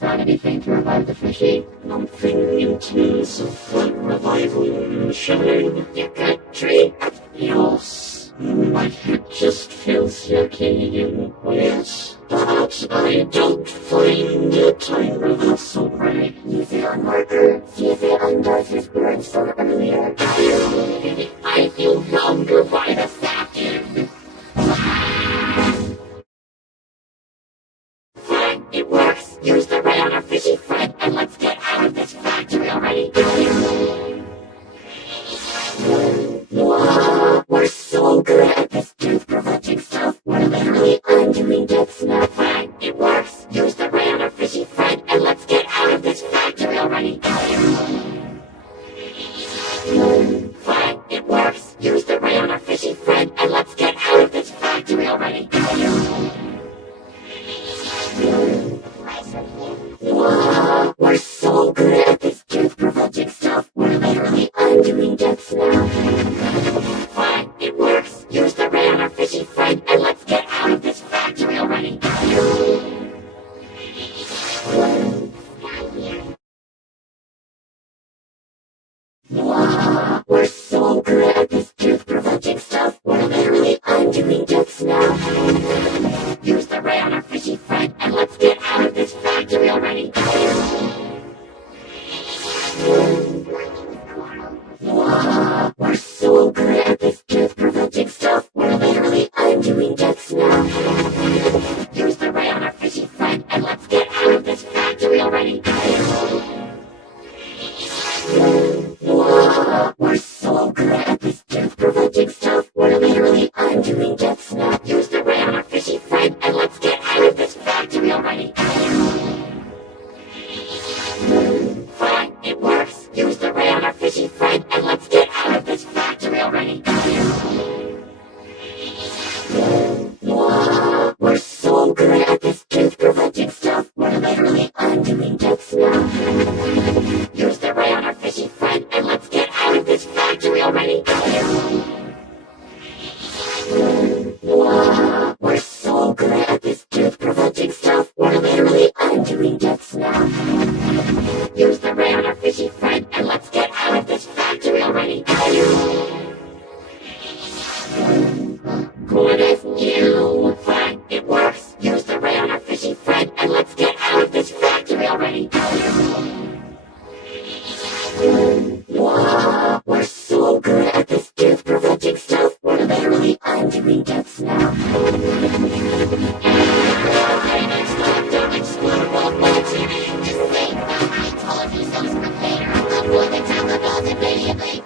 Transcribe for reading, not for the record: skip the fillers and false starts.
found anything to revive the fishy? Nothing in terms of flight revival, showing You could drink. yes. My head just feels yucky and weird, but I don't find a time reversal right. You feel marker. You feel endorphins burns from earlier. I feel longer by the second. Fine, it works. Use the ray on our fishy friend and let's get out of this factory already. Wow, we're so good at this tooth-provoking stuff. We're literally undoing deaths now. Fine, it works. Use the ray on our fishy friend and let's get out of this factory already. Fine, it works. Use the ray on our fishy friend and let's get out of this factory already. Wow, we're so good at this tooth-provoking stuff. We're literally undoing deaths now. Fine, it works. Use the ray on our fishy friend and let's get out of this factory already. Wow, we're so good at this tooth-provoking stuff. We're literally undoing deaths now. Use the ray on our fishy friend and let's get out of this factory already. Wow, we're so good at this tooth-provoking stuff. We're literally undoing deaths now. Use the ray on our fishy friend and let's get out of this factory already. Wow, we're so good at this tooth-provoking stuff. We're literally undoing deaths now. Use the ray on our fishy friend and let's get out of this factory already. Fine, it works. Use the ray on our fishy friend and let's get out of this factory already. Wow, we're so good at this tooth-provoking stuff. We're literally undoing deaths now. Use the ray on our fishy friend and let's get out of this factory already. Wow, we're so good at this tooth-provoking stuff. We're literally undoing deaths now. Use the ray on our fishy friend and let's get out of this factory already. Good as new. Fine, it works. Use the ray on our fishy friend and let's get out of this factory already. Wow, we're so good at this tooth-provoking stuff. We're literally undoing deaths now. Next time, don't explode both my TV. Just think, I told you so later. I'm going to tell the boss immediately.